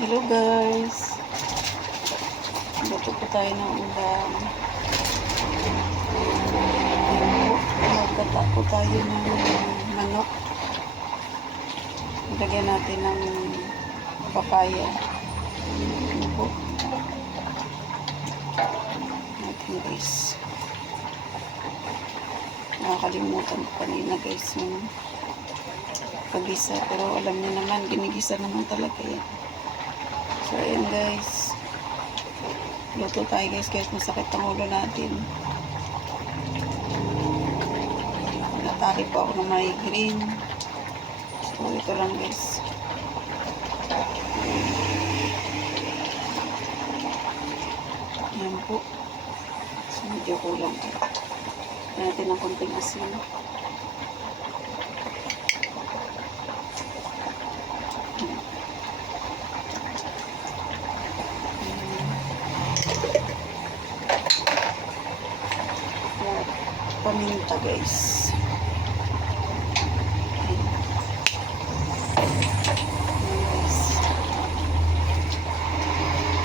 Hello guys. Luto po tayo ng ulam. Magkata po tayo ng manok. Ilagyan natin ng papaya. Ayan po. Natin guys. Nakakalimutan ko kanina guys yung pagisa. Pero alam niyo naman, ginigisa naman talaga yan. So, ayan guys. Luto tayo guys, guys. Masakit ang ulo natin. Natake po ako ng migraine. So, ito lang guys. Ayan po. So, medyo kulang po. Natin ng konting asin. Ayan. Paminta guys. Ayan. Guys.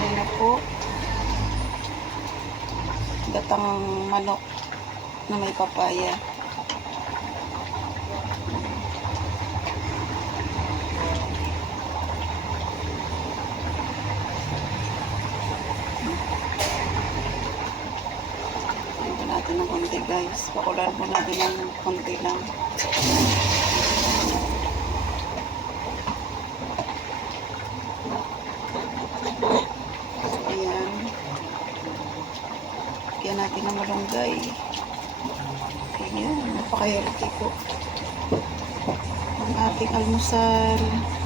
Ayan. Gatang manok na may papaya. Ayan po natin ng konti guys. Pakulan po natin ng konti lang. Ayan. Kaya natin ng malunggay. Ayan. Napaka-healthy po. Ang ating almusal. Yes.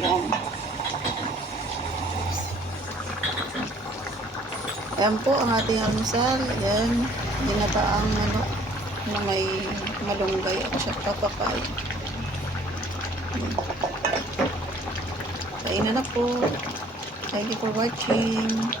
Yan. Ayan po ang ating almusal. Yan. Ginataang manok na may malunggay at saka papaya. Kainan na po. Thank you for watching.